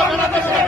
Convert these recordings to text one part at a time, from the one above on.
বাংলাদেশে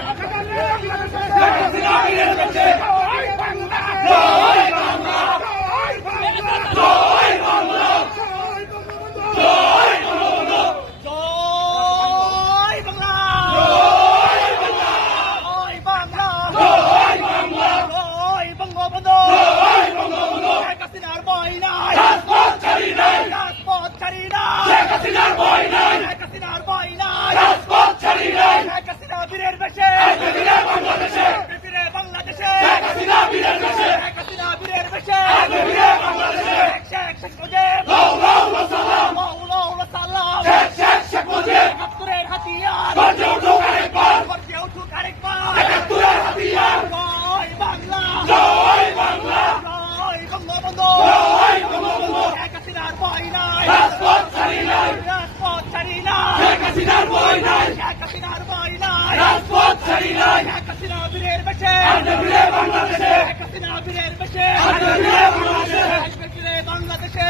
বাংলাদেশে বাংলাদেশে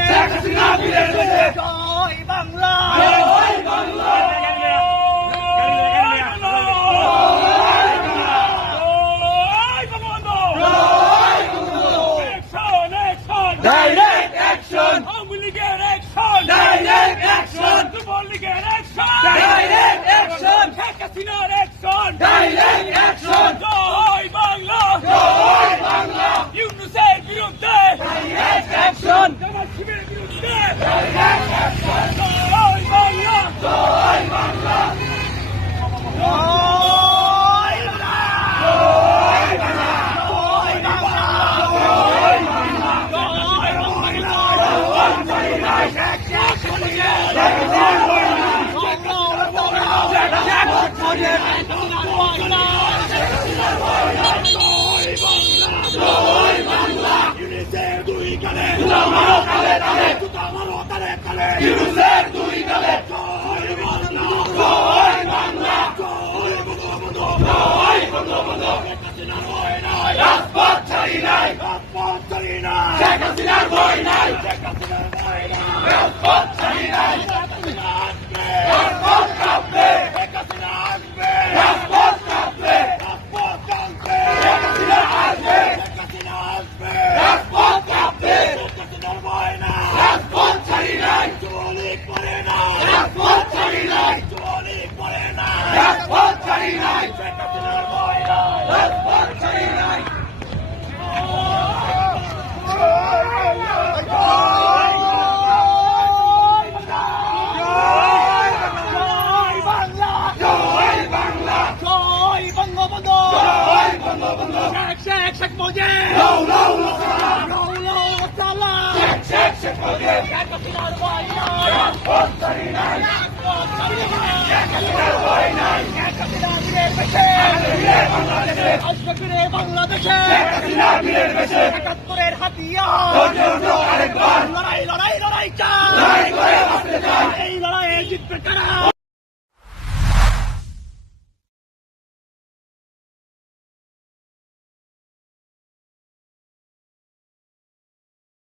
ইউনিসের দুই কালে আমারও কালে কালে আমারও কালে কালে ইউনিসের দুই কালে জয় বাংলা জয় শেখ শেখ শেখ মুজিব লাউ লাউ লাউ লাউ লাউ সালাম শেখ শেখ মুজিব শেখ হাসিনার ভয় নাই রাজপথ ছাড়ি নাই রাজপথ ছাড়ি নাই শেখ হাসিনার ভয় নাই শেখ হাসিনা বীরের বেশে বীরের বাংলাদেশে আসবে বাংলাদেশে শেখ হাসিনা বীরের বেশে একাত্তরের হাতিয়ার গর্জে আরেকবার লড়াই লড়াই লড়াই চাই লড়াই করে বাঁচতে চাই এই লড়াইয়ে জিতবে কারা